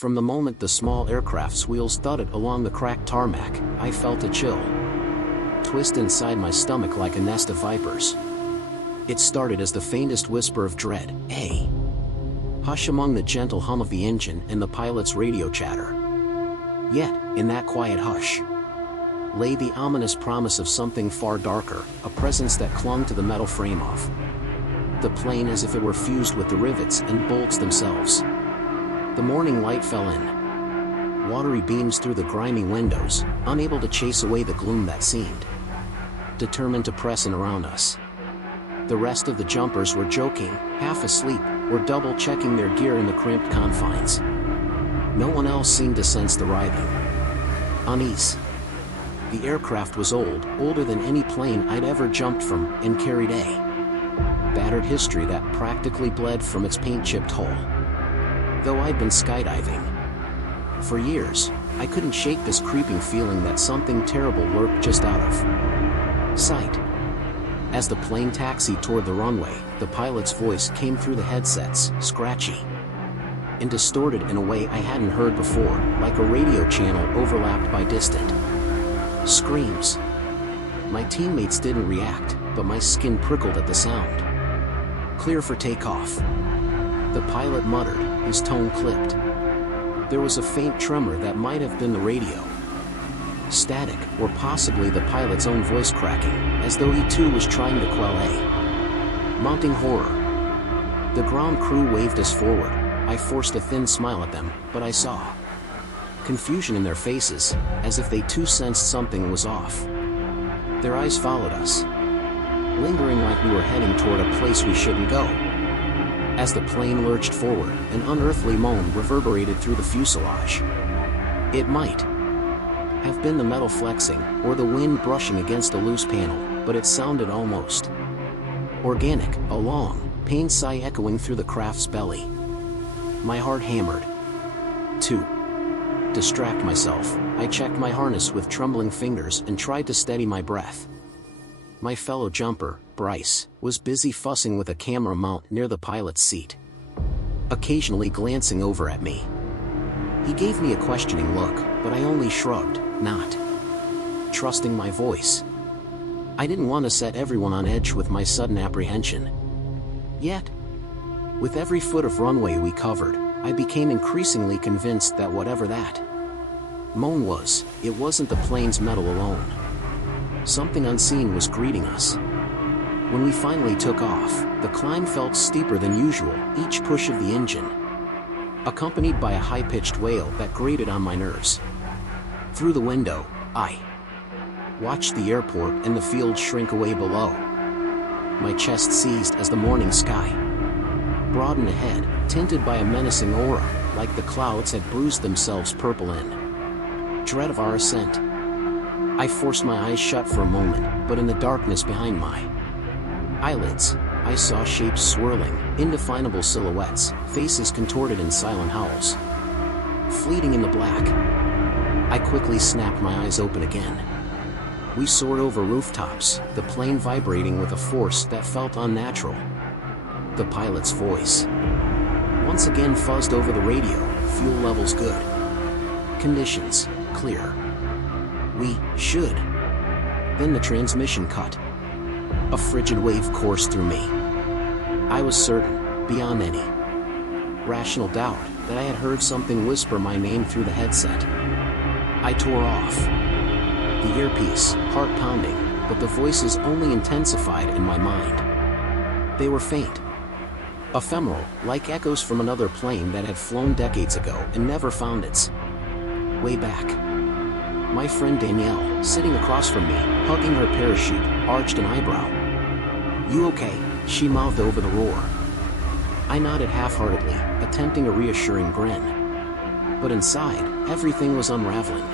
From the moment the small aircraft's wheels thudded along the cracked tarmac, I felt a chill twist inside my stomach like a nest of vipers. It started as the faintest whisper of dread, a hush among the gentle hum of the engine and the pilot's radio chatter. Yet, in that quiet hush, lay the ominous promise of something far darker, a presence that clung to the metal frame of the plane as if it were fused with the rivets and bolts themselves. The morning light fell in watery beams through the grimy windows, unable to chase away the gloom that seemed determined to press in around us. The rest of the jumpers were joking, half asleep, or double-checking their gear in the cramped confines. No one else seemed to sense the writhing unease. The aircraft was old, older than any plane I'd ever jumped from, and carried a battered history that practically bled from its paint-chipped hull. Though I'd been skydiving for years, I couldn't shake this creeping feeling that something terrible lurked just out of sight. As the plane taxied toward the runway, the pilot's voice came through the headsets, scratchy and distorted in a way I hadn't heard before, like a radio channel overlapped by distant screams. My teammates didn't react, but my skin prickled at the sound. "Clear for takeoff," the pilot muttered, his tone clipped. There was a faint tremor that might have been the radio static, or possibly the pilot's own voice cracking, as though he too was trying to quell a mounting horror. The ground crew waved us forward. I forced a thin smile at them, but I saw confusion in their faces, as if they too sensed something was off. Their eyes followed us, lingering like we were heading toward a place we shouldn't go. As the plane lurched forward, an unearthly moan reverberated through the fuselage. It might have been the metal flexing, or the wind brushing against a loose panel, but it sounded almost organic, a long, pained sigh echoing through the craft's belly. My heart hammered. To distract myself, I checked my harness with trembling fingers and tried to steady my breath. My fellow jumper, Bryce, was busy fussing with a camera mount near the pilot's seat, occasionally glancing over at me. He gave me a questioning look, but I only shrugged, not trusting my voice. I didn't want to set everyone on edge with my sudden apprehension. Yet, with every foot of runway we covered, I became increasingly convinced that whatever that moan was, it wasn't the plane's metal alone. Something unseen was greeting us. When we finally took off, the climb felt steeper than usual, each push of the engine accompanied by a high-pitched wail that grated on my nerves. Through the window, I watched the airport and the field shrink away below. My chest seized as the morning sky broadened ahead, tinted by a menacing aura, like the clouds had bruised themselves purple in dread of our ascent. I forced my eyes shut for a moment, but in the darkness behind my eyelids, I saw shapes swirling, indefinable silhouettes, faces contorted in silent howls. Fleeting in the black, I quickly snapped my eyes open again. We soared over rooftops, the plane vibrating with a force that felt unnatural. The pilot's voice once again fuzzed over the radio, fuel levels good. Conditions clear. We should. Then the transmission cut. A frigid wave coursed through me. I was certain, beyond any rational doubt, that I had heard something whisper my name through the headset. I tore off the earpiece, heart pounding, but the voices only intensified in my mind. They were faint, ephemeral, like echoes from another plane that had flown decades ago and never found its way back. My friend Danielle, sitting across from me, hugging her parachute, arched an eyebrow. "You okay?" she mouthed over the roar. I nodded half-heartedly, attempting a reassuring grin. But inside, everything was unraveling.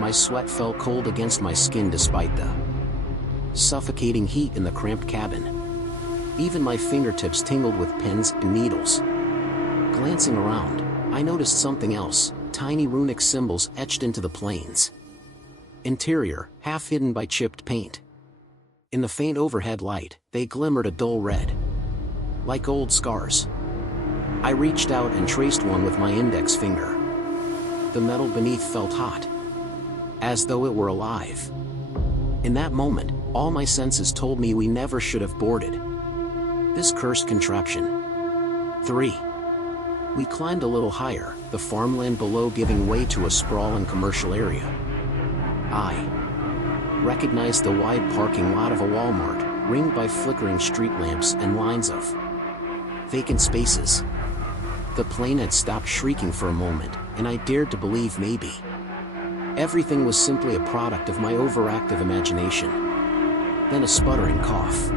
My sweat felt cold against my skin despite the suffocating heat in the cramped cabin. Even my fingertips tingled with pins and needles. Glancing around, I noticed something else, tiny runic symbols etched into the plane's interior, half hidden by chipped paint. In the faint overhead light, they glimmered a dull red, like old scars. I reached out and traced one with my index finger. The metal beneath felt hot, as though it were alive. In that moment, all my senses told me we never should have boarded this cursed contraption. 3. We climbed a little higher, the farmland below giving way to a sprawling commercial area. I recognized the wide parking lot of a Walmart, ringed by flickering street lamps and lines of vacant spaces. The plane had stopped shrieking for a moment, and I dared to believe maybe everything was simply a product of my overactive imagination. Then a sputtering cough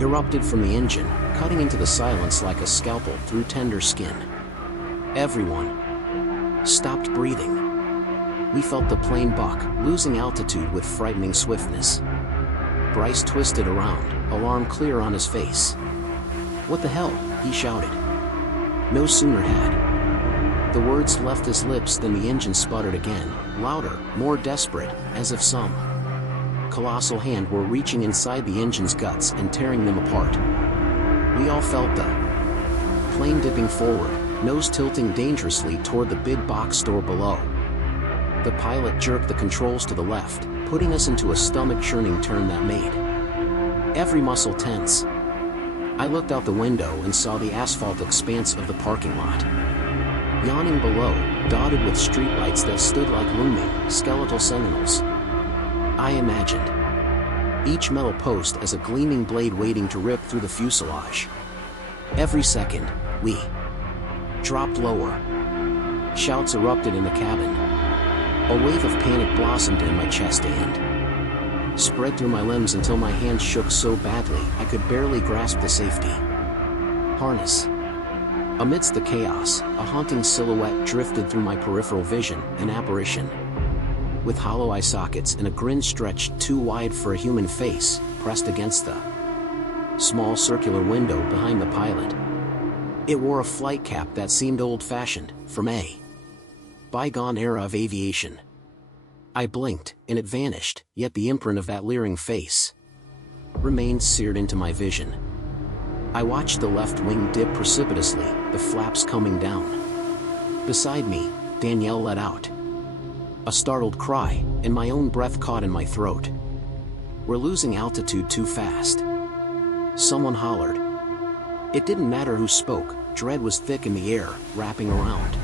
erupted from the engine, cutting into the silence like a scalpel through tender skin. Everyone stopped breathing. We felt the plane buck, losing altitude with frightening swiftness. Bryce twisted around, alarm clear on his face. "What the hell?" he shouted. No sooner had the words left his lips than the engine sputtered again, louder, more desperate, as if some colossal hand were reaching inside the engine's guts and tearing them apart. We all felt the plane dipping forward, nose tilting dangerously toward the big box store below. The pilot jerked the controls to the left, putting us into a stomach-churning turn that made every muscle tense. I looked out the window and saw the asphalt expanse of the parking lot. Yawning below, dotted with streetlights that stood like looming, skeletal sentinels. I imagined each metal post as a gleaming blade waiting to rip through the fuselage. Every second, we dropped lower. Shouts erupted in the cabin. A wave of panic blossomed in my chest and spread through my limbs until my hands shook so badly I could barely grasp the safety harness. Amidst the chaos, a haunting silhouette drifted through my peripheral vision, an apparition with hollow eye sockets and a grin stretched too wide for a human face, pressed against the small circular window behind the pilot. It wore a flight cap that seemed old-fashioned, from a bygone era of aviation. I blinked, and it vanished, yet the imprint of that leering face remained seared into my vision. I watched the left wing dip precipitously, the flaps coming down. Beside me, Danielle let out a startled cry, and my own breath caught in my throat. "We're losing altitude too fast," someone hollered. It didn't matter who spoke, dread was thick in the air, wrapping around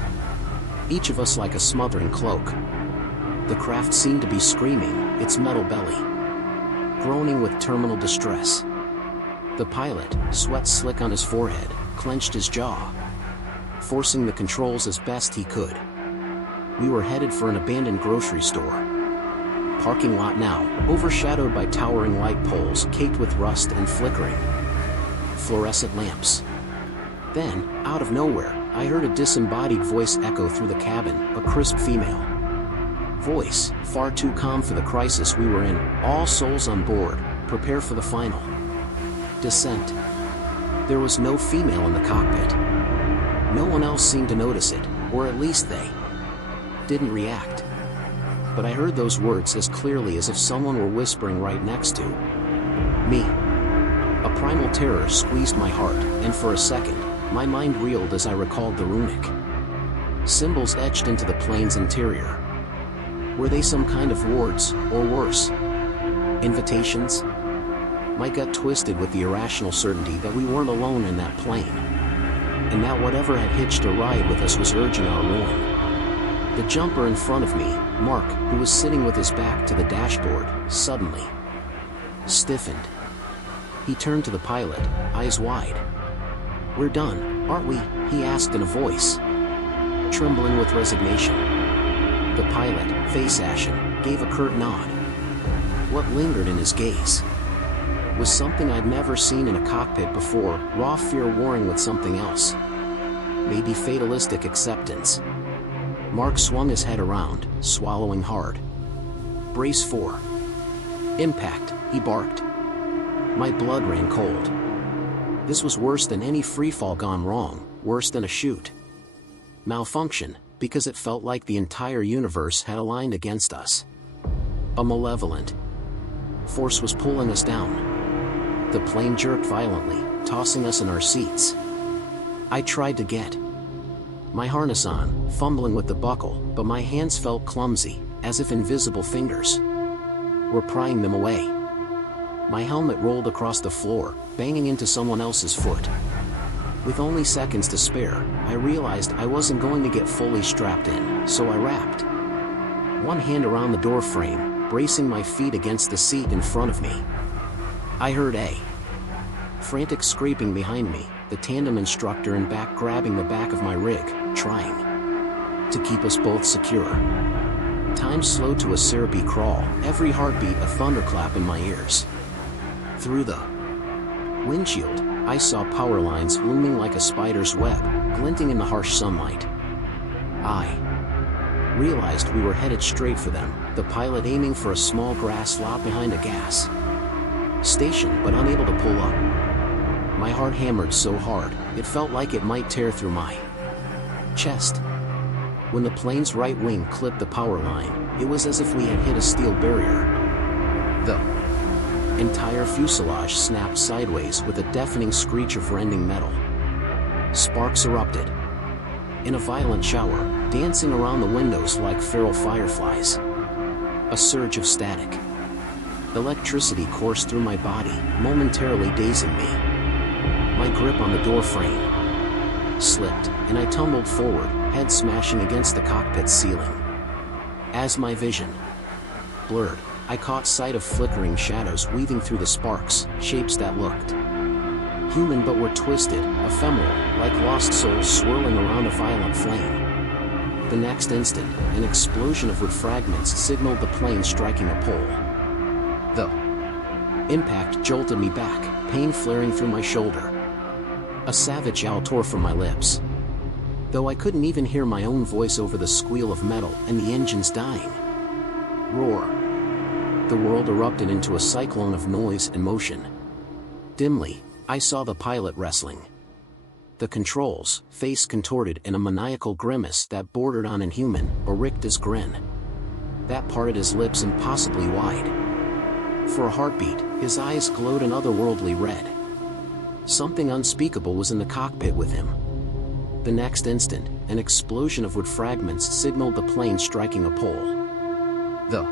each of us like a smothering cloak. The craft seemed to be screaming, its metal belly groaning with terminal distress. The pilot, sweat slick on his forehead, clenched his jaw, forcing the controls as best he could. We were headed for an abandoned grocery store parking lot now, overshadowed by towering light poles caked with rust and flickering fluorescent lamps. Then, out of nowhere, I heard a disembodied voice echo through the cabin, a crisp female voice, far too calm for the crisis we were in. "All souls on board, prepare for the final descent." There was no female in the cockpit. No one else seemed to notice it, or at least they didn't react. But I heard those words as clearly as if someone were whispering right next to me. A primal terror squeezed my heart, and for a second, my mind reeled as I recalled the runic symbols etched into the plane's interior. Were they some kind of wards, or worse, invitations? My gut twisted with the irrational certainty that we weren't alone in that plane, and that whatever had hitched a ride with us was urging our ruin. The jumper in front of me, Mark, who was sitting with his back to the dashboard, suddenly stiffened. He turned to the pilot, eyes wide. "We're done, aren't we?" he asked in a voice trembling with resignation. The pilot, face ashen, gave a curt nod. What lingered in his gaze was something I'd never seen in a cockpit before, raw fear warring with something else. Maybe fatalistic acceptance. Mark swung his head around, swallowing hard. "Brace for impact," he barked. My blood ran cold. This was worse than any freefall gone wrong, worse than a chute malfunction, because it felt like the entire universe had aligned against us. A malevolent force was pulling us down. The plane jerked violently, tossing us in our seats. I tried to get my harness on, fumbling with the buckle, but my hands felt clumsy, as if invisible fingers were prying them away. My helmet rolled across the floor, banging into someone else's foot. With only seconds to spare, I realized I wasn't going to get fully strapped in, so I wrapped one hand around the door frame, bracing my feet against the seat in front of me. I heard a frantic scraping behind me, the tandem instructor in back grabbing the back of my rig, trying to keep us both secure. Time slowed to a syrupy crawl, every heartbeat a thunderclap in my ears. Through the windshield, I saw power lines looming like a spider's web, glinting in the harsh sunlight. I realized we were headed straight for them, the pilot aiming for a small grass lot behind a gas station but unable to pull up. My heart hammered so hard, it felt like it might tear through my chest. When the plane's right wing clipped the power line, it was as if we had hit a steel barrier. The entire fuselage snapped sideways with a deafening screech of rending metal. Sparks erupted in a violent shower, dancing around the windows like feral fireflies. A surge of static electricity coursed through my body, momentarily dazing me. My grip on the door frame slipped, and I tumbled forward, head smashing against the cockpit ceiling. As my vision blurred, I caught sight of flickering shadows weaving through the sparks, shapes that looked human but were twisted, ephemeral, like lost souls swirling around a violent flame. The next instant, an explosion of wood fragments signaled the plane striking a pole. The impact jolted me back, pain flaring through my shoulder. A savage yowl tore from my lips, though I couldn't even hear my own voice over the squeal of metal and the engines dying. Roar. The world erupted into a cyclone of noise and motion. Dimly, I saw the pilot wrestling the controls, face contorted in a maniacal grimace that bordered on inhuman, or rictus grin that parted his lips impossibly wide. For a heartbeat, his eyes glowed an otherworldly red. Something unspeakable was in the cockpit with him. The next instant, an explosion of wood fragments signaled the plane striking a pole. The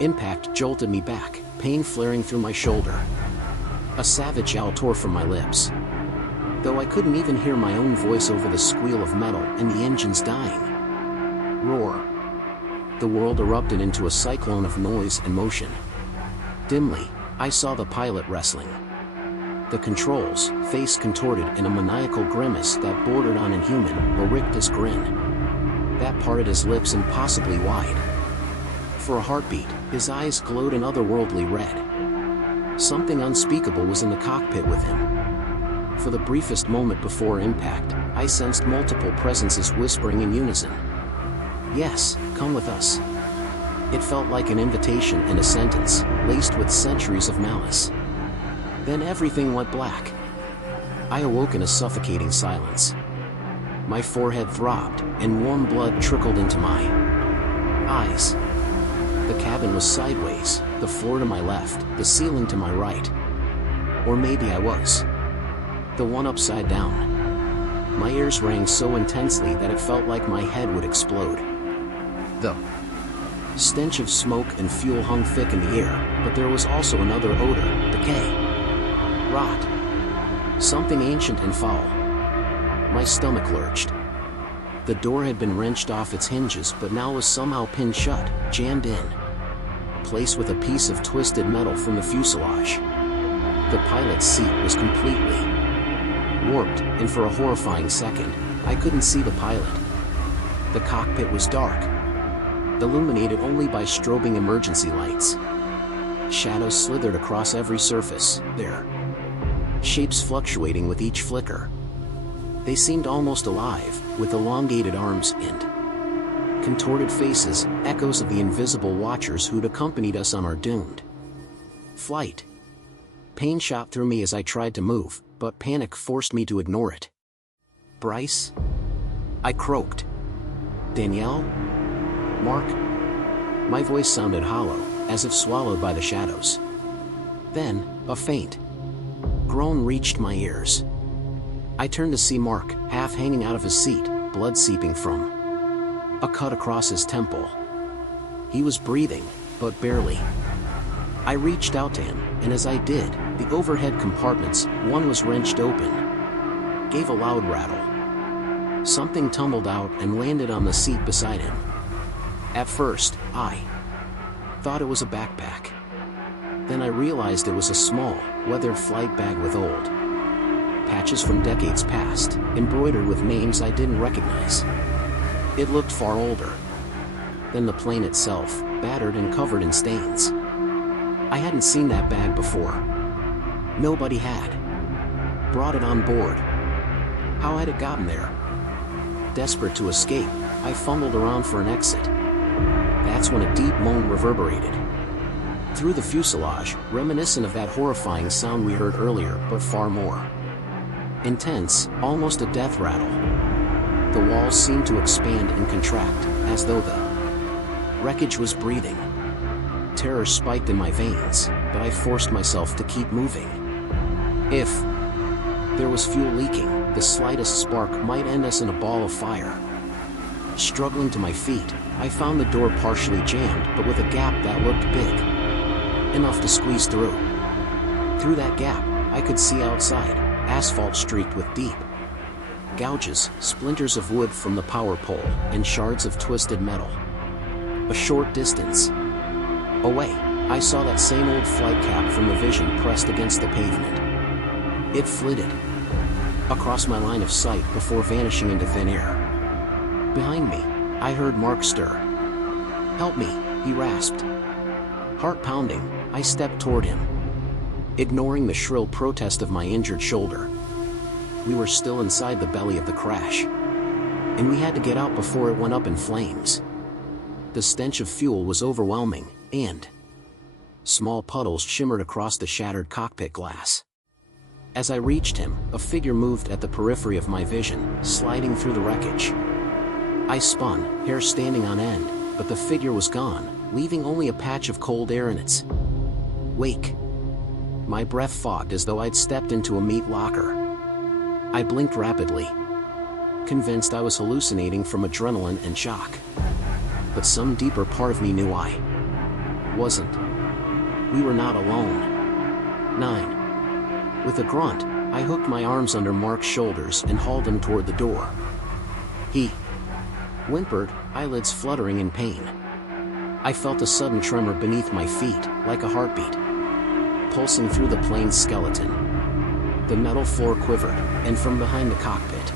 impact jolted me back, pain flaring through my shoulder. A savage yowl tore from my lips, though I couldn't even hear my own voice over the squeal of metal and the engines dying. Roar. The world erupted into a cyclone of noise and motion. Dimly, I saw the pilot wrestling the controls, face contorted in a maniacal grimace that bordered on inhuman, or rictus grin that parted his lips impossibly wide. For a heartbeat, his eyes glowed an otherworldly red. Something unspeakable was in the cockpit with him. For the briefest moment before impact, I sensed multiple presences whispering in unison. Yes, come with us. It felt like an invitation and a sentence, laced with centuries of malice. Then everything went black. I awoke in a suffocating silence. My forehead throbbed, and warm blood trickled into my eyes. The cabin was sideways, the floor to my left, the ceiling to my right. Or maybe I was the one upside down. My ears rang so intensely that it felt like my head would explode. The stench of smoke and fuel hung thick in the air, but there was also another odor, decay. Rot. Something ancient and foul. My stomach lurched. The door had been wrenched off its hinges but now was somehow pinned shut, jammed in place with a piece of twisted metal from the fuselage. The pilot's seat was completely warped, and for a horrifying second, I couldn't see the pilot. The cockpit was dark, illuminated only by strobing emergency lights. Shadows slithered across every surface, their shapes fluctuating with each flicker. They seemed almost alive, with elongated arms and contorted faces, echoes of the invisible watchers who'd accompanied us on our doomed flight. Pain shot through me as I tried to move, but panic forced me to ignore it. Bryce? I croaked. Danielle? Mark? My voice sounded hollow, as if swallowed by the shadows. Then, a faint groan reached my ears. I turned to see Mark, half hanging out of his seat, blood seeping from a cut across his temple. He was breathing, but barely. I reached out to him, and as I did, the overhead compartments, one was wrenched open. Gave a loud rattle. Something tumbled out and landed on the seat beside him. At first, I thought it was a backpack. Then I realized it was a small, weathered flight bag with old patches from decades past, embroidered with names I didn't recognize. It looked far older than the plane itself, battered and covered in stains. I hadn't seen that bag before. Nobody had brought it on board. How had it gotten there? Desperate to escape, I fumbled around for an exit. That's when a deep moan reverberated through the fuselage, reminiscent of that horrifying sound we heard earlier, but far more intense, almost a death rattle. The walls seemed to expand and contract, as though the wreckage was breathing. Terror spiked in my veins, but I forced myself to keep moving. If there was fuel leaking, the slightest spark might end us in a ball of fire. Struggling to my feet, I found the door partially jammed, but with a gap that looked big enough to squeeze through. Through that gap, I could see outside, asphalt streaked with deep gouges, splinters of wood from the power pole, and shards of twisted metal. A short distance away, I saw that same old flight cap from the vision pressed against the pavement. It flitted across my line of sight before vanishing into thin air. Behind me, I heard Mark stir. "Help me," he rasped. Heart pounding, I stepped toward him, ignoring the shrill protest of my injured shoulder. We were still inside the belly of the crash, and we had to get out before it went up in flames. The stench of fuel was overwhelming, and small puddles shimmered across the shattered cockpit glass. As I reached him, a figure moved at the periphery of my vision, sliding through the wreckage. I spun, hair standing on end, but the figure was gone, leaving only a patch of cold air in its wake. My breath fogged as though I'd stepped into a meat locker. I blinked rapidly, convinced I was hallucinating from adrenaline and shock. But some deeper part of me knew I wasn't. We were not alone. 9. With a grunt, I hooked my arms under Mark's shoulders and hauled him toward the door. He whimpered, eyelids fluttering in pain. I felt a sudden tremor beneath my feet, like a heartbeat pulsing through the plane's skeleton. The metal floor quivered, and from behind the cockpit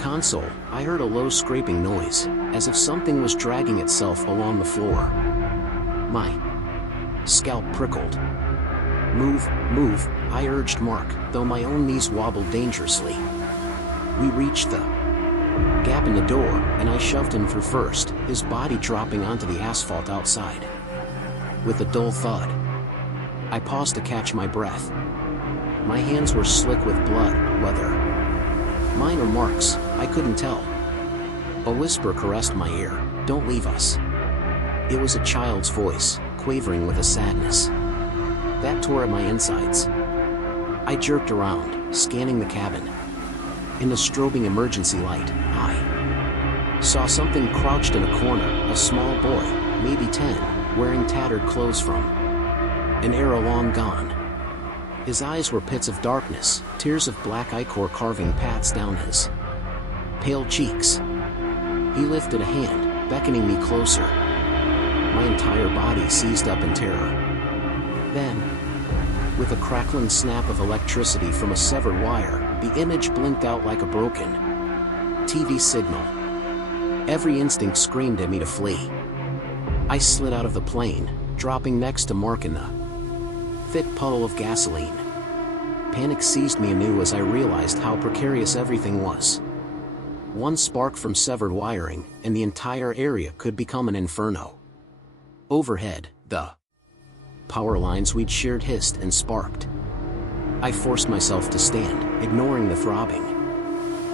console, I heard a low scraping noise, as if something was dragging itself along the floor. My scalp prickled. "Move, move," I urged Mark, though my own knees wobbled dangerously. We reached the gap in the door, and I shoved him through first, his body dropping onto the asphalt outside. With a dull thud, I paused to catch my breath. My hands were slick with blood, whether mine or Mark's, I couldn't tell. A whisper caressed my ear, "Don't leave us." It was a child's voice, quavering with a sadness that tore at my insides. I jerked around, scanning the cabin. In the strobing emergency light, I saw something crouched in a corner, a small boy, maybe 10, wearing tattered clothes from an era long gone. His eyes were pits of darkness, tears of black ichor carving paths down his pale cheeks. He lifted a hand, beckoning me closer. My entire body seized up in terror. Then, with a crackling snap of electricity from a severed wire, the image blinked out like a broken TV signal. Every instinct screamed at me to flee. I slid out of the plane, dropping next to Mark in the thick puddle of gasoline. Panic seized me anew as I realized how precarious everything was. One spark from severed wiring, and the entire area could become an inferno. Overhead, the power lines we'd shared hissed and sparked. I forced myself to stand, ignoring the throbbing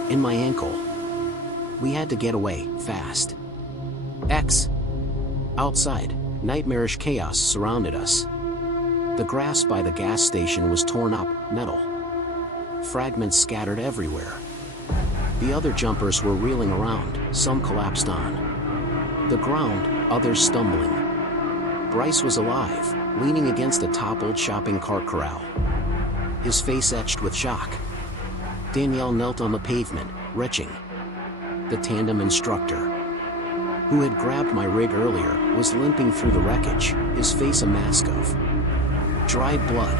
in my ankle. We had to get away, fast. Outside, nightmarish chaos surrounded us. The grass by the gas station was torn up, metal fragments scattered everywhere. The other jumpers were reeling around, some collapsed on the ground, others stumbling. Bryce was alive, leaning against a toppled shopping cart corral, his face etched with shock. Danielle knelt on the pavement, retching. The tandem instructor, who had grabbed my rig earlier, was limping through the wreckage, his face a mask of dried blood.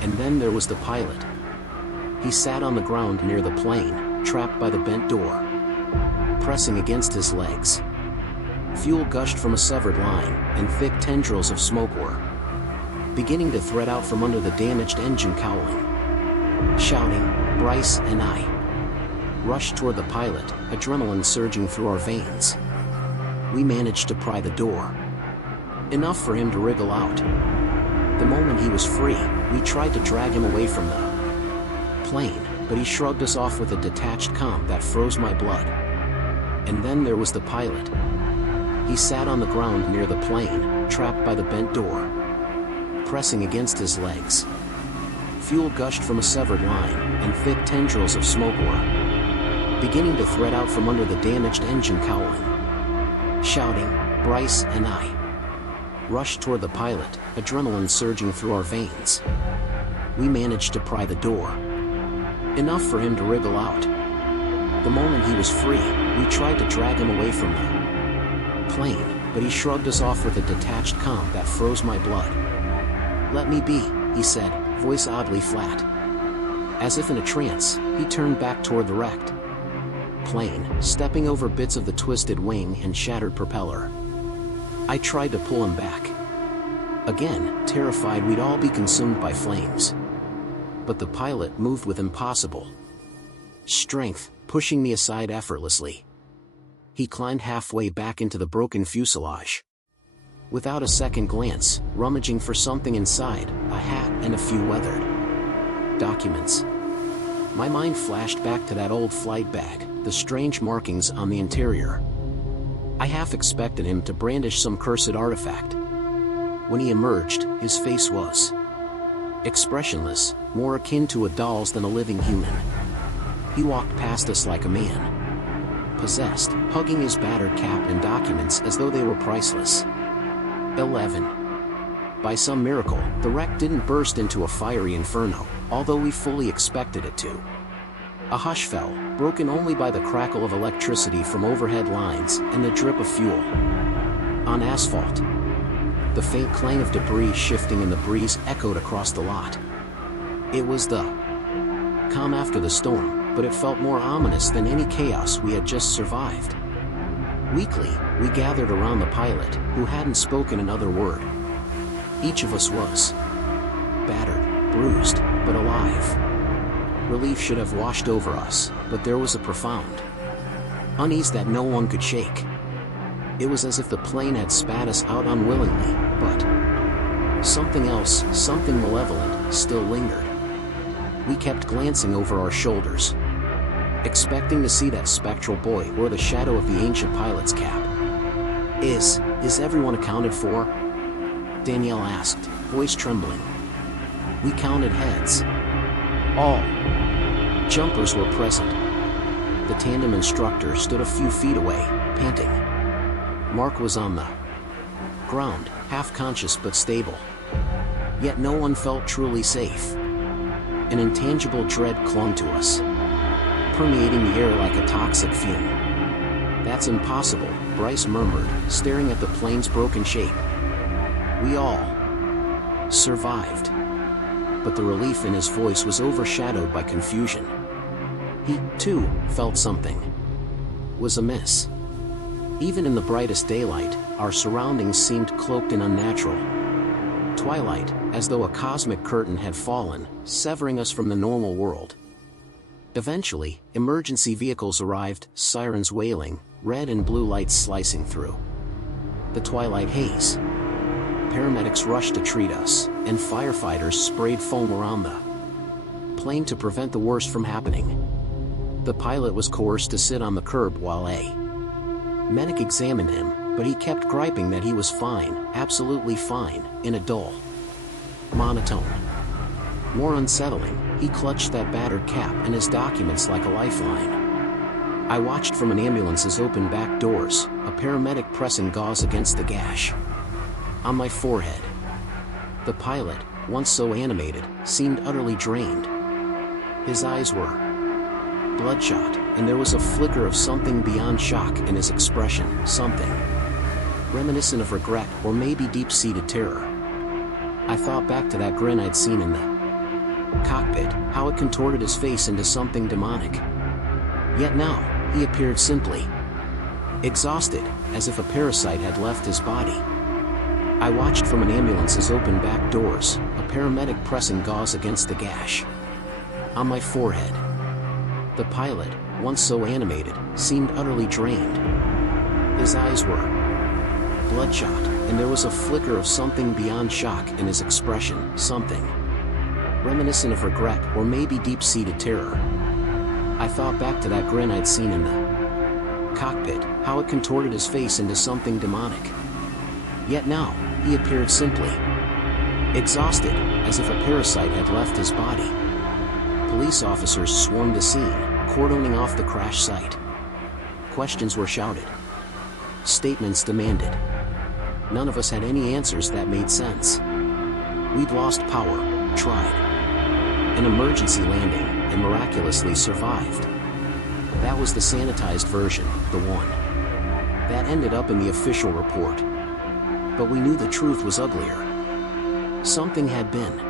And then there was the pilot. He sat on the ground near the plane, trapped by the bent door, pressing against his legs. Fuel gushed from a severed line, and thick tendrils of smoke were beginning to thread out from under the damaged engine cowling. Shouting, Bryce and I rushed toward the pilot, adrenaline surging through our veins. We managed to pry the door, enough for him to wriggle out. The moment he was free, we tried to drag him away from the plane, but he shrugged us off with a detached calm that froze my blood. And then there was the pilot. He sat on the ground near the plane, trapped by the bent door, pressing against his legs. Fuel gushed from a severed line, and thick tendrils of smoke were beginning to thread out from under the damaged engine cowling. Shouting, Bryce and I rushed toward the pilot, adrenaline surging through our veins. We managed to pry the door, enough for him to wriggle out. The moment he was free, we tried to drag him away from the plane, but he shrugged us off with a detached calm that froze my blood. Let me be, he said, voice oddly flat. As if in a trance, he turned back toward the wrecked plane, stepping over bits of the twisted wing and shattered propeller. I tried to pull him back, again, terrified we'd all be consumed by flames. But the pilot moved with impossible strength, pushing me aside effortlessly. He climbed halfway back into the broken fuselage. Without a second glance, rummaging for something inside, a hat and a few weathered documents. My mind flashed back to that old flight bag, the strange markings on the interior. I half expected him to brandish some cursed artifact. When he emerged, his face was expressionless, more akin to a doll's than a living human. He walked past us like a man possessed, hugging his battered cap and documents as though they were priceless. 11. By some miracle, the wreck didn't burst into a fiery inferno, although we fully expected it to. A hush fell, broken only by the crackle of electricity from overhead lines and the drip of fuel on asphalt. The faint clang of debris shifting in the breeze echoed across the lot. It was the calm after the storm, but it felt more ominous than any chaos we had just survived. Weakly, we gathered around the pilot, who hadn't spoken another word. Each of us was battered, bruised, but alive. Relief should have washed over us, but there was a profound unease that no one could shake. It was as if the plane had spat us out unwillingly, but something else, something malevolent, still lingered. We kept glancing over our shoulders, expecting to see that spectral boy or the shadow of the ancient pilot's cap. Is everyone accounted for? Danielle asked, voice trembling. We counted heads. All jumpers were present. The tandem instructor stood a few feet away, panting. Mark was on the ground, half conscious but stable. Yet no one felt truly safe. An intangible dread clung to us, permeating the air like a toxic fume. That's impossible, Bryce murmured, staring at the plane's broken shape. We all survived. But the relief in his voice was overshadowed by confusion. He, too, felt something was amiss. Even in the brightest daylight, our surroundings seemed cloaked in unnatural twilight, as though a cosmic curtain had fallen, severing us from the normal world. Eventually, emergency vehicles arrived, sirens wailing, red and blue lights slicing through the twilight haze. Paramedics rushed to treat us, and firefighters sprayed foam around the plane to prevent the worst from happening. The pilot was coerced to sit on the curb while a medic examined him, but he kept griping that he was fine, absolutely fine, in a dull monotone. More unsettling, he clutched that battered cap and his documents like a lifeline. I watched from an ambulance's open back doors, a paramedic pressing gauze against the gash on my forehead. The pilot, once so animated, seemed utterly drained. His eyes were bloodshot, and there was a flicker of something beyond shock in his expression, something reminiscent of regret or maybe deep-seated terror. I thought back to that grin I'd seen in the cockpit, how it contorted his face into something demonic. Yet now, he appeared simply exhausted, as if a parasite had left his body. I watched from an ambulance's open back doors, a paramedic pressing gauze against the gash on my forehead. The pilot, once so animated, seemed utterly drained. His eyes were bloodshot, and there was a flicker of something beyond shock in his expression, something reminiscent of regret or maybe deep-seated terror. I thought back to that grin I'd seen in the cockpit, how it contorted his face into something demonic. Yet now, he appeared simply exhausted, as if a parasite had left his body. Police officers swarmed the scene, cordoning off the crash site. Questions were shouted. Statements demanded. None of us had any answers that made sense. We'd lost power, tried an emergency landing, and miraculously survived. That was the sanitized version, the one that ended up in the official report. But we knew the truth was uglier. Something had been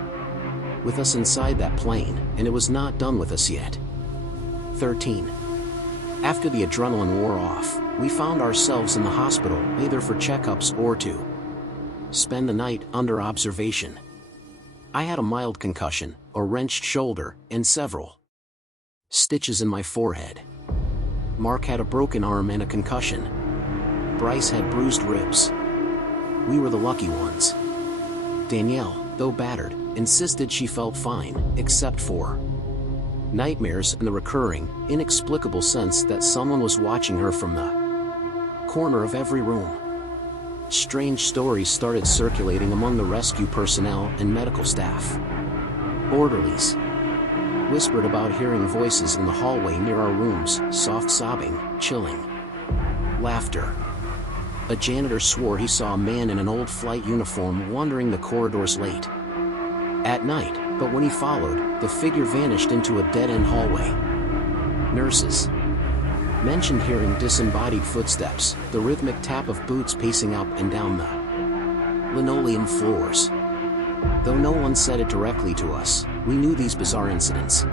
with us inside that plane, and it was not done with us yet. 13. After the adrenaline wore off, we found ourselves in the hospital, either for checkups or to spend the night under observation. I had a mild concussion, a wrenched shoulder, and several stitches in my forehead. Mark had a broken arm and a concussion. Bryce had bruised ribs. We were the lucky ones. Danielle, though battered, insisted she felt fine, except for nightmares and the recurring, inexplicable sense that someone was watching her from the corner of every room. Strange stories started circulating among the rescue personnel and medical staff. Orderlies whispered about hearing voices in the hallway near our rooms, soft sobbing, chilling laughter. A janitor swore he saw a man in an old flight uniform wandering the corridors late at night, but when he followed, the figure vanished into a dead-end hallway. Nurses mentioned hearing disembodied footsteps, the rhythmic tap of boots pacing up and down the linoleum floors. Though no one said it directly to us, we knew these bizarre incidents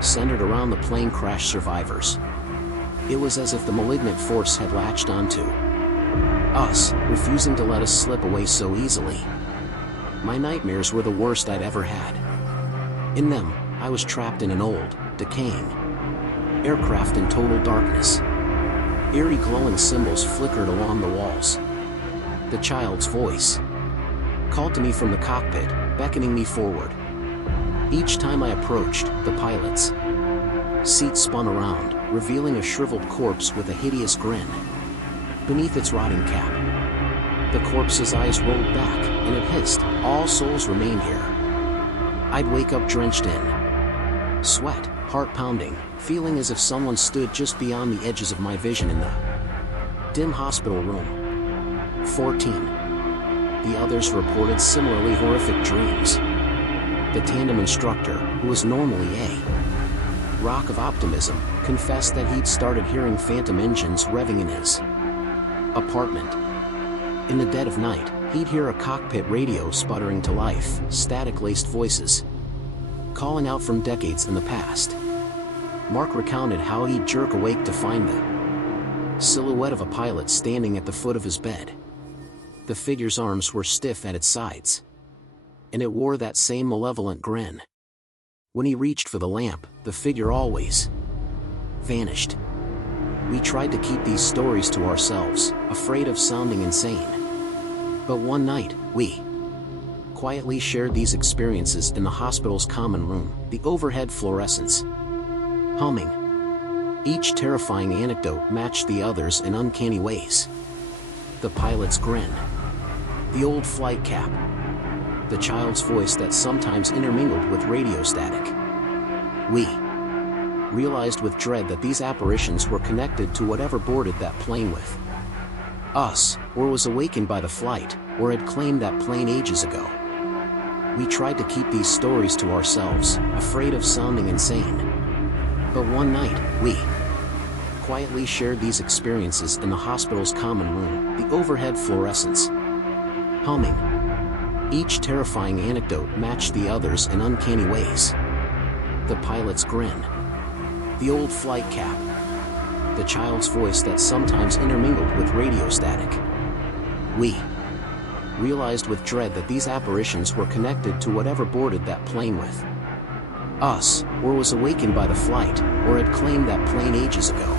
centered around the plane crash survivors. It was as if the malignant force had latched onto us, refusing to let us slip away so easily. My nightmares were the worst I'd ever had. In them, I was trapped in an old, decaying aircraft in total darkness. Eerie glowing symbols flickered along the walls. The child's voice called to me from the cockpit, beckoning me forward. Each time I approached, the pilot's seat spun around, revealing a shriveled corpse with a hideous grin beneath its rotting cap. The corpse's eyes rolled back, and it hissed, "All souls remain here." I'd wake up drenched in sweat, heart pounding, feeling as if someone stood just beyond the edges of my vision in the dim hospital room. 14. The others reported similarly horrific dreams. The tandem instructor, who was normally a rock of optimism, confessed that he'd started hearing phantom engines revving in his apartment. In the dead of night, he'd hear a cockpit radio sputtering to life, static-laced voices calling out from decades in the past. Mark recounted how he'd jerk awake to find the silhouette of a pilot standing at the foot of his bed. The figure's arms were stiff at its sides, and it wore that same malevolent grin. When he reached for the lamp, the figure always vanished. We tried to keep these stories to ourselves, afraid of sounding insane. But one night, we quietly shared these experiences in the hospital's common room, the overhead fluorescents humming. Each terrifying anecdote matched the others in uncanny ways. The pilot's grin, the old flight cap, the child's voice that sometimes intermingled with radio static. We realized with dread that these apparitions were connected to whatever boarded that plane with us, or was awakened by the flight, or had claimed that plane ages ago. We tried to keep these stories to ourselves, afraid of sounding insane. But one night, we quietly shared these experiences in the hospital's common room, the overhead fluorescents humming. Each terrifying anecdote matched the others in uncanny ways. The pilot's grin, the old flight cap, the child's voice that sometimes intermingled with radio static. We realized with dread that these apparitions were connected to whatever boarded that plane with us, or was awakened by the flight, or had claimed that plane ages ago.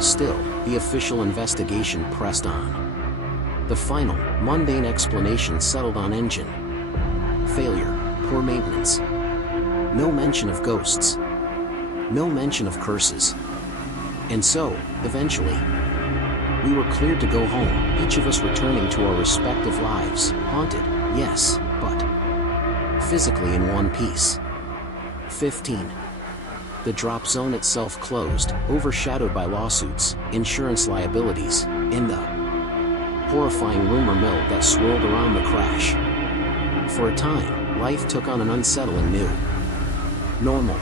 Still, the official investigation pressed on. The final, mundane explanation settled on engine failure, poor maintenance. No mention of ghosts. No mention of curses. And so, eventually, we were cleared to go home, each of us returning to our respective lives, haunted, yes, but physically in one piece. 15. The drop zone itself closed, overshadowed by lawsuits, insurance liabilities, and the horrifying rumor mill that swirled around the crash. For a time, life took on an unsettling new normal.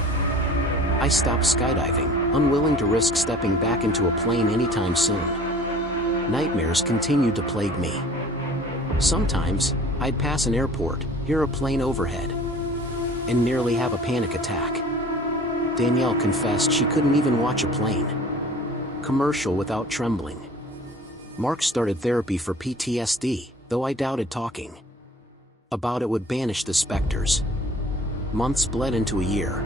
I stopped skydiving, unwilling to risk stepping back into a plane anytime soon. Nightmares continued to plague me. Sometimes, I'd pass an airport, hear a plane overhead, and nearly have a panic attack. Danielle confessed she couldn't even watch a plane commercial without trembling. Mark started therapy for PTSD, though I doubted talking about it would banish the specters. Months bled into a year.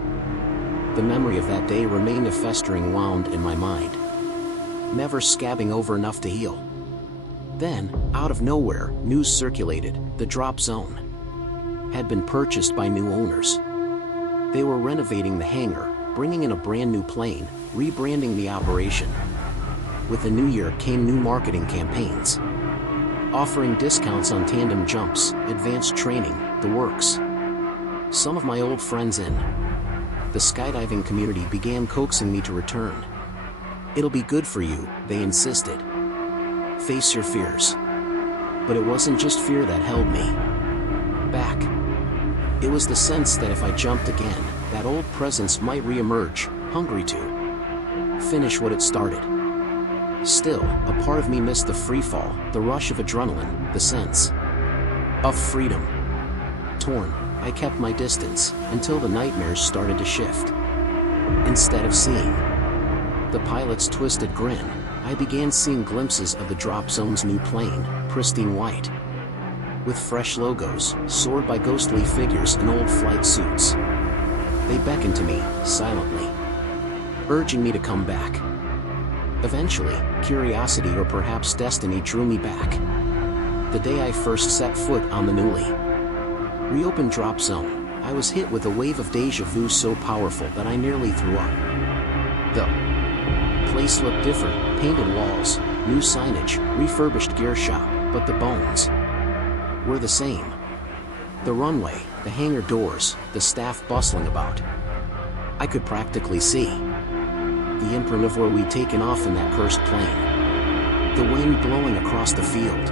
The memory of that day remained a festering wound in my mind, never scabbing over enough to heal. Then, out of nowhere, news circulated: the drop zone had been purchased by new owners. They were renovating the hangar, bringing in a brand new plane, rebranding the operation. With the new year came new marketing campaigns, offering discounts on tandem jumps, advanced training, the works. Some of my old friends in the skydiving community began coaxing me to return. It'll be good for you, they insisted. Face your fears. But it wasn't just fear that held me back. It was the sense that if I jumped again, that old presence might re-emerge, hungry to finish what it started. Still, a part of me missed the free fall, the rush of adrenaline, the sense of freedom. Torn, I kept my distance, until the nightmares started to shift. Instead of seeing the pilot's twisted grin, I began seeing glimpses of the drop zone's new plane, pristine white, with fresh logos, soared by ghostly figures in old flight suits. They beckoned to me, silently, urging me to come back. Eventually, curiosity or perhaps destiny drew me back. The day I first set foot on the newly reopened drop zone, I was hit with a wave of déjà vu so powerful that I nearly threw up. The place looked different: painted walls, new signage, refurbished gear shop, but the bones were the same. The runway, the hangar doors, the staff bustling about. I could practically see the imprint of where we'd taken off in that cursed plane. The wind blowing across the field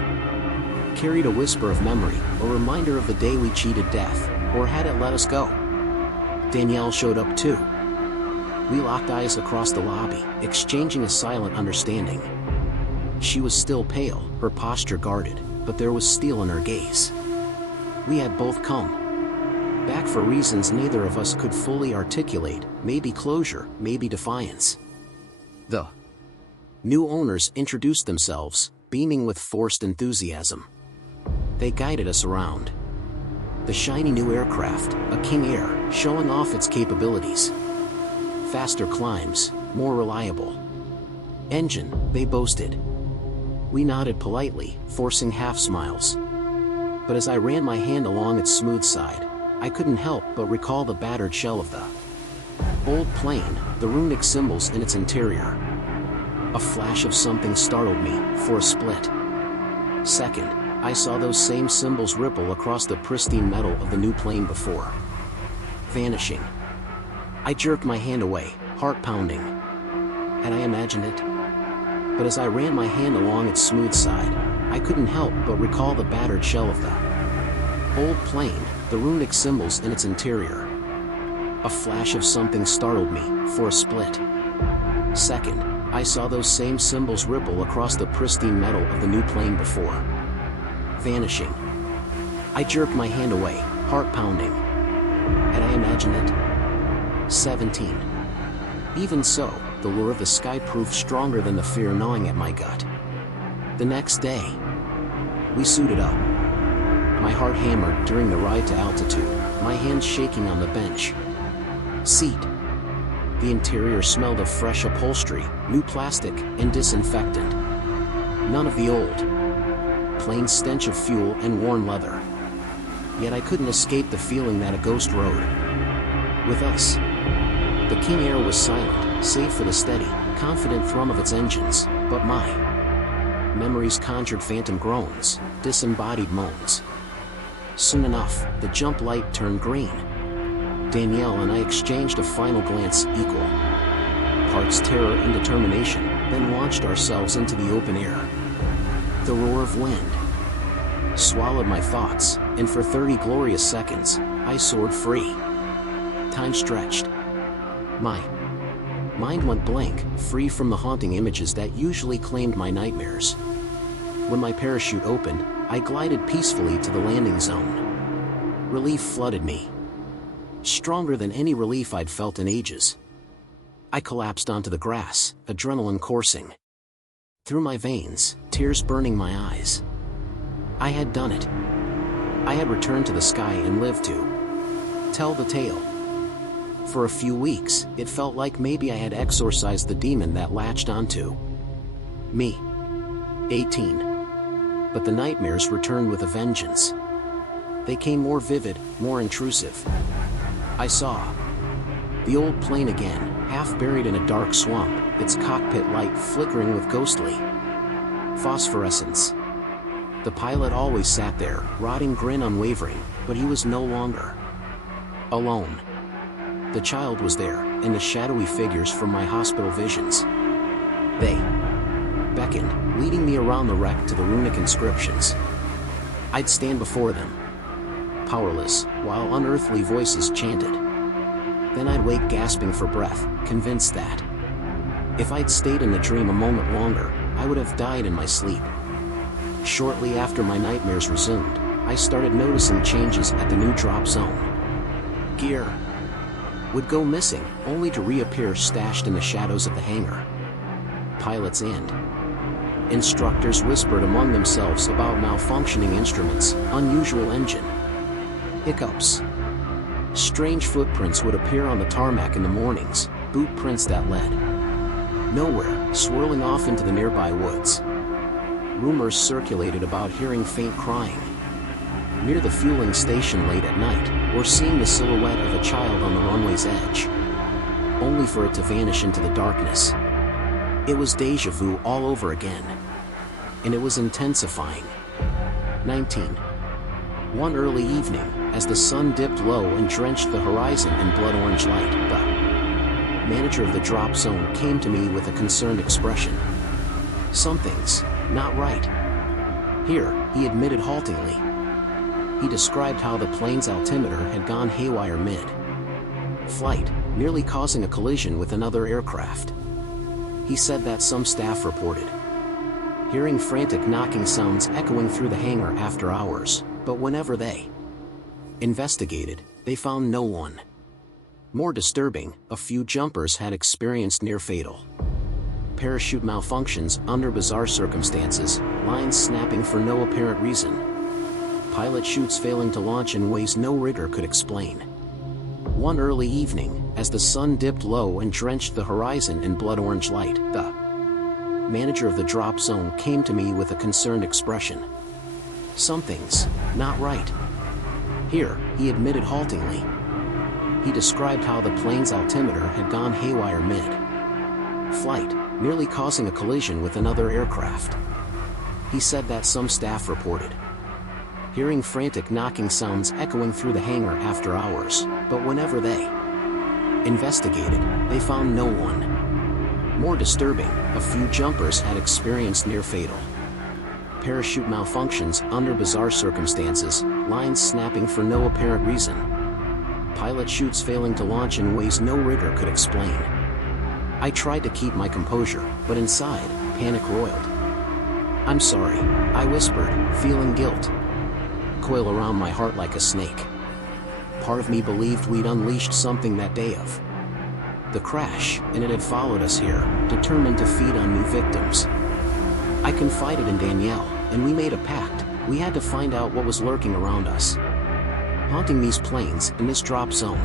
carried a whisper of memory, a reminder of the day we cheated death, or had it let us go. Danielle showed up too. We locked eyes across the lobby, exchanging a silent understanding. She was still pale, her posture guarded, but there was steel in her gaze. We had both come back for reasons neither of us could fully articulate, maybe closure, maybe defiance. The new owners introduced themselves, beaming with forced enthusiasm. They guided us around the shiny new aircraft, a King Air, showing off its capabilities. Faster climbs, more reliable engine, they boasted. We nodded politely, forcing half smiles. But as I ran my hand along its smooth side, I couldn't help but recall the battered shell of the old plane, the runic symbols in its interior. A flash of something startled me. For a split second, I saw those same symbols ripple across the pristine metal of the new plane before. Vanishing. I jerked my hand away, heart pounding. Had I imagined it? But as I ran my hand along its smooth side, I couldn't help but recall the battered shell of the old plane, the runic symbols in its interior. A flash of something startled me, for a split second, I saw those same symbols ripple across the pristine metal of the new plane before. Vanishing. I jerked my hand away, heart pounding. Had I imagined it? 17. Even so, the lure of the sky proved stronger than the fear gnawing at my gut. The next day, we suited up. My heart hammered during the ride to altitude, my hands shaking on the bench seat. The interior smelled of fresh upholstery, new plastic, and disinfectant. None of the old, plain stench of fuel and worn leather. Yet I couldn't escape the feeling that a ghost rode with us. The King Air was silent, save for the steady, confident thrum of its engines, but my memories conjured phantom groans, disembodied moans. Soon enough, the jump light turned green. Danielle and I exchanged a final glance, equal parts terror and determination, then launched ourselves into the open air. The roar of wind swallowed my thoughts, and for 30 glorious seconds, I soared free. Time stretched. My mind went blank, free from the haunting images that usually claimed my nightmares. When my parachute opened, I glided peacefully to the landing zone. Relief flooded me. Stronger than any relief I'd felt in ages. I collapsed onto the grass, adrenaline coursing through my veins, tears burning my eyes. I had done it. I had returned to the sky and lived to tell the tale. For a few weeks, it felt like maybe I had exorcised the demon that latched onto me. 18. But the nightmares returned with a vengeance. They came more vivid, more intrusive. I saw the old plane again, half buried in a dark swamp, its cockpit light flickering with ghostly phosphorescence. The pilot always sat there, rotting grin unwavering, but he was no longer alone. The child was there, and the shadowy figures from my hospital visions. They beckoned, leading me around the wreck to the runic inscriptions. I'd stand before them, powerless, while unearthly voices chanted. Then I'd wake gasping for breath, convinced that if I'd stayed in the dream a moment longer, I would have died in my sleep. Shortly after my nightmares resumed, I started noticing changes at the new drop zone. Gear would go missing, only to reappear stashed in the shadows of the hangar. Pilots and instructors whispered among themselves about malfunctioning instruments, unusual engine hiccups. Strange footprints would appear on the tarmac in the mornings, boot prints that led nowhere, swirling off into the nearby woods. Rumors circulated about hearing faint crying near the fueling station late at night, or seeing the silhouette of a child on the runway's edge, only for it to vanish into the darkness. It was déjà vu all over again. And it was intensifying. 19. One early evening, as the sun dipped low and drenched the horizon in blood-orange light, the manager of the drop zone came to me with a concerned expression. Something's not right here, he admitted haltingly. He described how the plane's altimeter had gone haywire mid-flight, nearly causing a collision with another aircraft. He said that some staff reported hearing frantic knocking sounds echoing through the hangar after hours, but whenever they investigated, they found no one. More disturbing, a few jumpers had experienced near-fatal parachute malfunctions under bizarre circumstances, lines snapping for no apparent reason. Pilot chutes failing to launch in ways no rigor could explain. One early evening, as the sun dipped low and drenched the horizon in blood-orange light, the manager of the drop zone came to me with a concerned expression. Something's not right here, he admitted haltingly. He described how the plane's altimeter had gone haywire mid-flight, nearly causing a collision with another aircraft. He said that some staff reported hearing frantic knocking sounds echoing through the hangar after hours, but whenever they investigated, they found no one. More disturbing, a few jumpers had experienced near-fatal parachute malfunctions under bizarre circumstances, lines snapping for no apparent reason. Pilot chutes failing to launch in ways no rigor could explain. I tried to keep my composure, but inside, panic roiled. "I'm sorry," I whispered, feeling guilt coil around my heart like a snake. Part of me believed we'd unleashed something that day of the crash, and it had followed us here, determined to feed on new victims. I confided in Danielle, and we made a pact. We had to find out what was lurking around us, haunting these planes in this drop zone.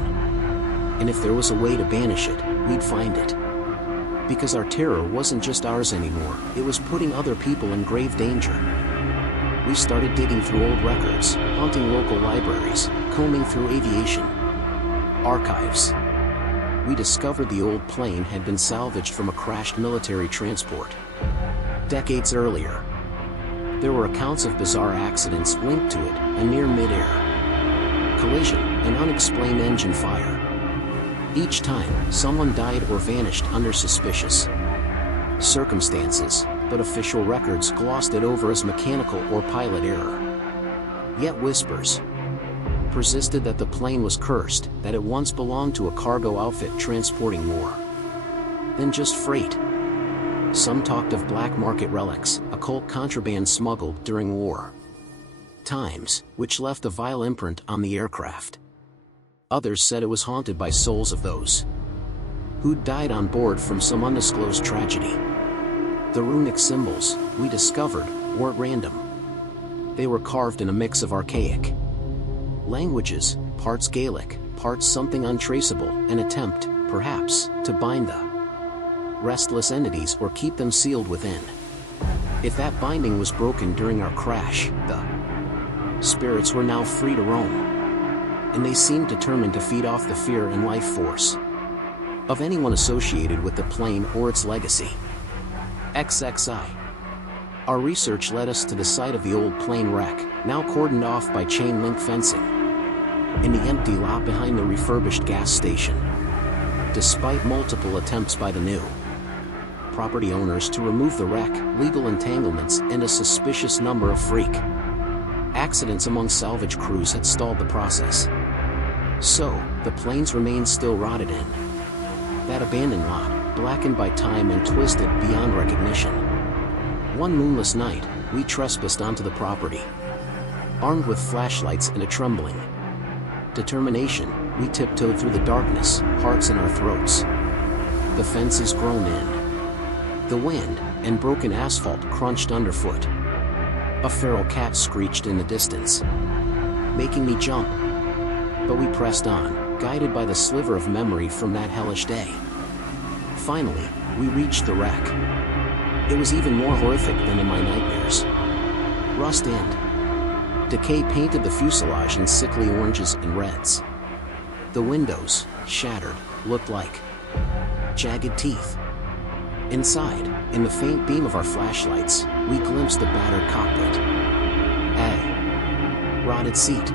And if there was a way to banish it, we'd find it. Because our terror wasn't just ours anymore, it was putting other people in grave danger. We started digging through old records, haunting local libraries, combing through aviation archives. We discovered the old plane had been salvaged from a crashed military transport decades earlier. There were accounts of bizarre accidents linked to it, a near mid-air collision, an unexplained engine fire. Each time, someone died or vanished under suspicious circumstances, but official records glossed it over as mechanical or pilot error. Yet whispers persisted that the plane was cursed, that it once belonged to a cargo outfit transporting more than just freight. Some talked of black market relics, occult contraband smuggled during war times, which left a vile imprint on the aircraft. Others said it was haunted by souls of those who'd died on board from some undisclosed tragedy. The runic symbols, we discovered, weren't random. They were carved in a mix of archaic languages, parts Gaelic, parts something untraceable, an attempt, perhaps, to bind the restless entities or keep them sealed within. If that binding was broken during our crash, the spirits were now free to roam. And they seemed determined to feed off the fear and life force of anyone associated with the plane or its legacy. XXI. Our research led us to the site of the old plane wreck, now cordoned off by chain link fencing, in the empty lot behind the refurbished gas station. Despite multiple attempts by the new property owners to remove the wreck, legal entanglements, and a suspicious number of freak accidents among salvage crews had stalled the process. So, the planes remained still rotted in that abandoned lot, blackened by time and twisted beyond recognition. One moonless night, we trespassed onto the property. Armed with flashlights and a trembling determination, we tiptoed through the darkness, hearts in our throats. The fences groaned in the wind, and broken asphalt crunched underfoot. A feral cat screeched in the distance, making me jump. But we pressed on, guided by the sliver of memory from that hellish day. Finally, we reached the wreck. It was even more horrific than in my nightmares. Rust and decay painted the fuselage in sickly oranges and reds. The windows, shattered, looked like jagged teeth. Inside, in the faint beam of our flashlights, we glimpsed the battered cockpit. A rotted seat,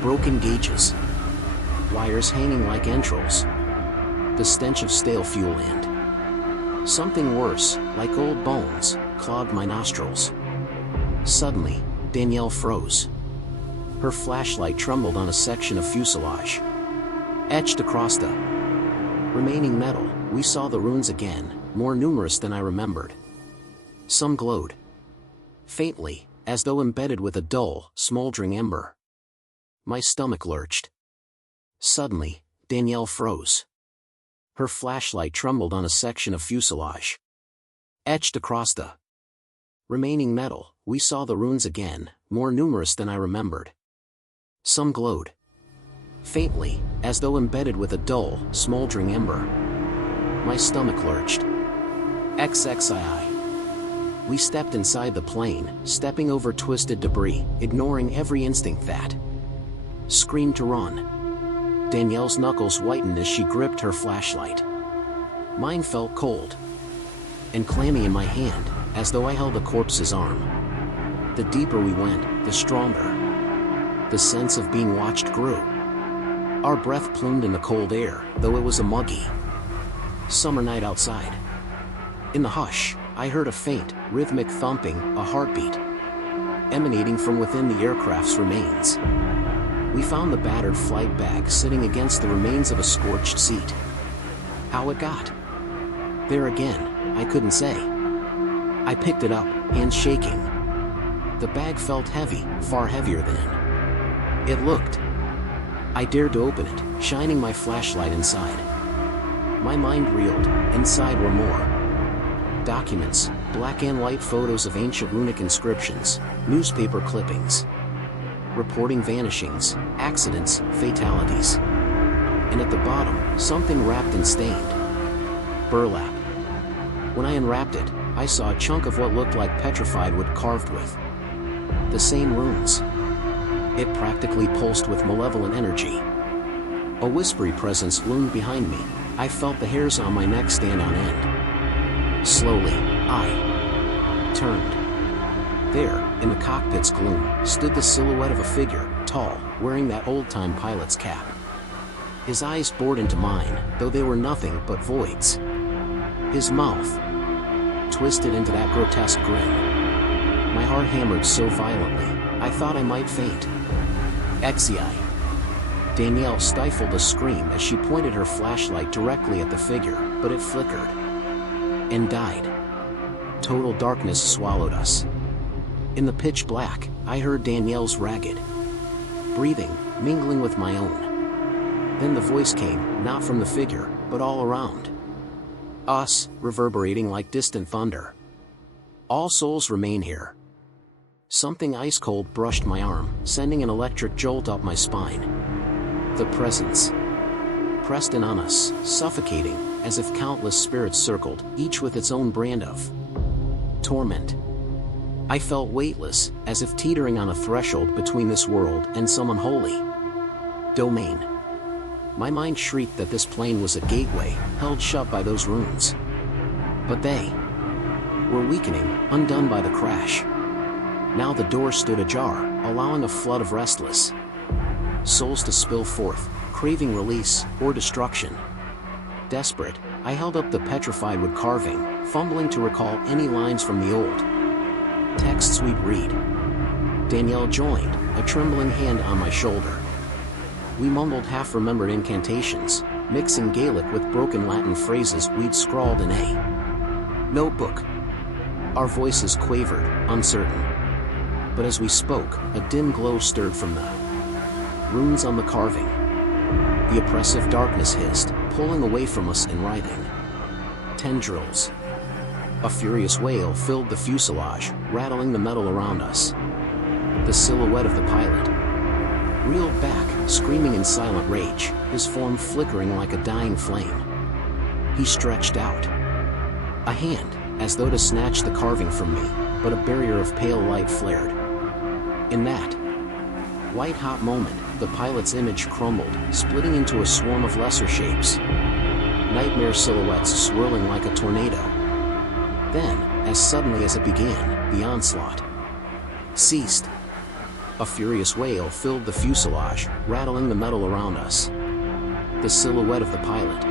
broken gauges, wires hanging like entrails, the stench of stale fuel and something worse, like old bones, clogged my nostrils. Suddenly, Danielle froze. Her flashlight trembled on a section of fuselage. Etched across the remaining metal, we saw the runes again, more numerous than I remembered. Some glowed faintly, as though embedded with a dull, smoldering ember. My stomach lurched. Suddenly, Danielle froze. Her flashlight trembled on a section of fuselage. Etched across the remaining metal, we saw the runes again, more numerous than I remembered. Some glowed faintly, as though embedded with a dull, smoldering ember. My stomach lurched. XXII. We stepped inside the plane, stepping over twisted debris, ignoring every instinct that screamed to run. Danielle's knuckles whitened as she gripped her flashlight. Mine felt cold and clammy in my hand, as though I held a corpse's arm. The deeper we went, the stronger. The sense of being watched grew. Our breath plumed in the cold air, though it was a muggy summer night outside. In the hush, I heard a faint, rhythmic thumping, a heartbeat, emanating from within the aircraft's remains. We found the battered flight bag sitting against the remains of a scorched seat. How it got there again, I couldn't say. I picked it up, hands shaking. The bag felt heavy, far heavier than it looked. I dared to open it, shining my flashlight inside. My mind reeled. Inside were more documents, black and white photos of ancient runic inscriptions, newspaper clippings, reporting vanishings, accidents, fatalities. And at the bottom, something wrapped and stained. Burlap. When I unwrapped it, I saw a chunk of what looked like petrified wood carved with the same runes. It practically pulsed with malevolent energy. A whispery presence loomed behind me. I felt the hairs on my neck stand on end. Slowly, I turned. There, in the cockpit's gloom, stood the silhouette of a figure, tall, wearing that old-time pilot's cap. His eyes bored into mine, though they were nothing but voids. His mouth twisted into that grotesque grin. My heart hammered so violently, I thought I might faint. Exi. Danielle stifled a scream as she pointed her flashlight directly at the figure, but it flickered and died. Total darkness swallowed us. In the pitch black, I heard Danielle's ragged breathing, mingling with my own. Then the voice came, not from the figure, but all around us, reverberating like distant thunder. All souls remain here. Something ice-cold brushed my arm, sending an electric jolt up my spine. The presence pressed in on us, suffocating, as if countless spirits circled, each with its own brand of torment. I felt weightless, as if teetering on a threshold between this world and some unholy domain. My mind shrieked that this plane was a gateway, held shut by those runes. But they were weakening, undone by the crash. Now the door stood ajar, allowing a flood of restless souls to spill forth, craving release or destruction. Desperate, I held up the petrified wood carving, fumbling to recall any lines from the old texts we'd read. Danielle joined, a trembling hand on my shoulder. We mumbled half-remembered incantations, mixing Gaelic with broken Latin phrases we'd scrawled in a notebook. Our voices quavered, uncertain. But as we spoke, a dim glow stirred from the runes on the carving. The oppressive darkness hissed, pulling away from us and writhing tendrils. A furious wail filled the fuselage, rattling the metal around us. The silhouette of the pilot reeled back, screaming in silent rage, his form flickering like a dying flame. He stretched out a hand, as though to snatch the carving from me, but a barrier of pale light flared. In that white-hot moment, the pilot's image crumbled, splitting into a swarm of lesser shapes. Nightmare silhouettes swirling like a tornado. Then, as suddenly as it began, the onslaught ceased. A furious wail filled the fuselage, rattling the metal around us. The silhouette of the pilot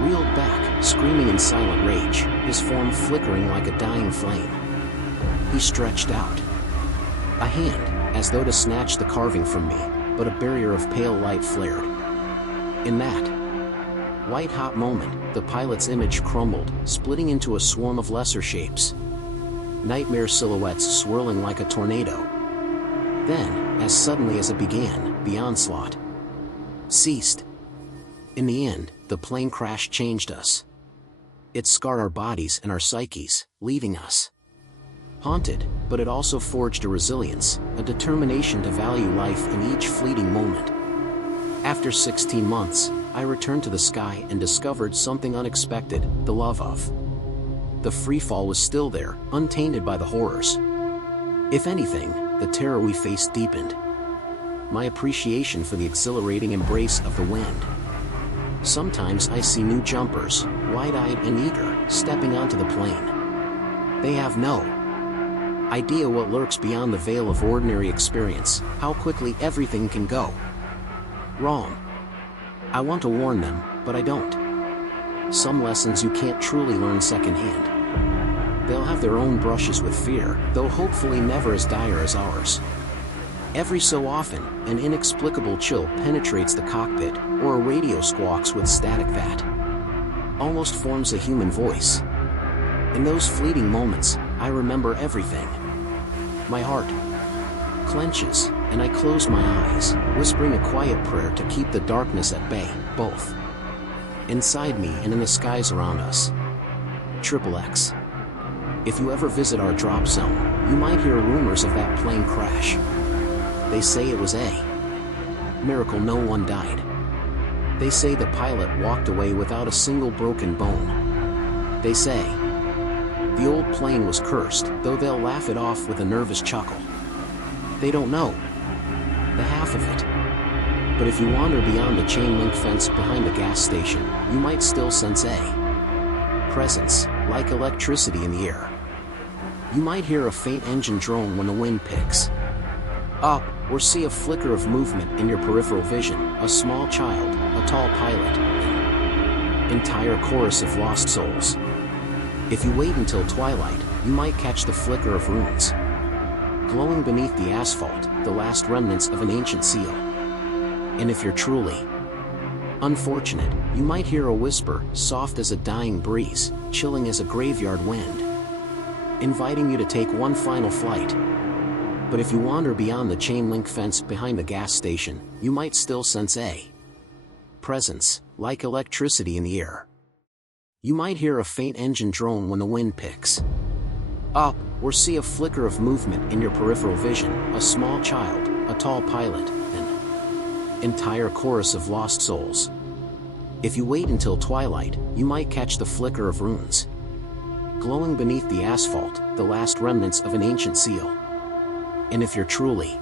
reeled back, screaming in silent rage, his form flickering like a dying flame. He stretched out a hand, as though to snatch the carving from me, but a barrier of pale light flared. In that white-hot moment, the pilot's image crumbled, splitting into a swarm of lesser shapes. Nightmare silhouettes swirling like a tornado. Then, as suddenly as it began, the onslaught ceased. In the end, the plane crash changed us. It scarred our bodies and our psyches, leaving us haunted, but it also forged a resilience, a determination to value life in each fleeting moment. After 16 months, I returned to the sky and discovered something unexpected, the love of the freefall was still there, untainted by the horrors. If anything, the terror we faced deepened. My appreciation for the exhilarating embrace of the wind. Sometimes I see new jumpers, wide-eyed and eager, stepping onto the plane. They have no idea what lurks beyond the veil of ordinary experience, how quickly everything can go wrong. I want to warn them, but I don't. Some lessons you can't truly learn secondhand. They'll have their own brushes with fear, though hopefully never as dire as ours. Every so often, an inexplicable chill penetrates the cockpit, or a radio squawks with static that almost forms a human voice. In those fleeting moments, I remember everything. My heart clenches, and I close my eyes, whispering a quiet prayer to keep the darkness at bay, both inside me and in the skies around us. XXX. If you ever visit our drop zone, you might hear rumors of that plane crash. They say it was a miracle no one died. They say the pilot walked away without a single broken bone. They say the old plane was cursed, though they'll laugh it off with a nervous chuckle. They don't know the half of it. But if you wander beyond the chain link fence behind the gas station, you might still sense a presence, like electricity in the air. You might hear a faint engine drone when the wind picks up, or see a flicker of movement in your peripheral vision, a small child, a tall pilot, an entire chorus of lost souls. If you wait until twilight, you might catch the flicker of runes glowing beneath the asphalt, the last remnants of an ancient seal. And if you're truly unfortunate, you might hear a whisper, soft as a dying breeze, chilling as a graveyard wind, inviting you to take one final flight. But if you wander beyond the chain link fence behind the gas station, you might still sense a presence, like electricity in the air. You might hear a faint engine drone when the wind picks up, or see a flicker of movement in your peripheral vision, a small child, a tall pilot, an entire chorus of lost souls. If you wait until twilight, you might catch the flicker of runes glowing beneath the asphalt, the last remnants of an ancient seal. And if you're truly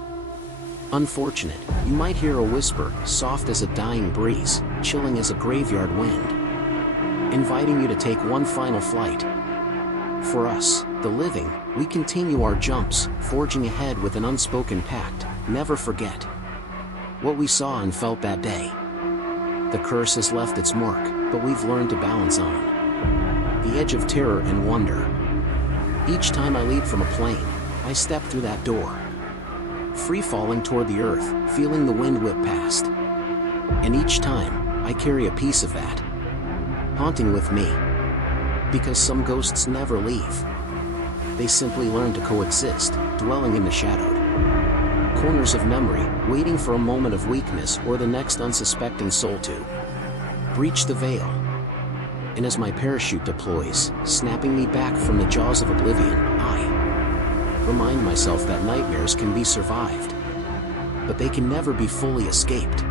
unfortunate, you might hear a whisper, soft as a dying breeze, chilling as a graveyard wind, inviting you to take one final flight. For us, the living, we continue our jumps, forging ahead with an unspoken pact: never forget what we saw and felt that day. The curse has left its mark, but we've learned to balance on the edge of terror and wonder. Each time I leap from a plane, I step through that door, free-falling toward the earth, feeling the wind whip past. And each time, I carry a piece of that haunting with me. Because some ghosts never leave. They simply learn to coexist, dwelling in the shadowed corners of memory, waiting for a moment of weakness or the next unsuspecting soul to breach the veil. And as my parachute deploys, snapping me back from the jaws of oblivion, I remind myself that nightmares can be survived, but they can never be fully escaped.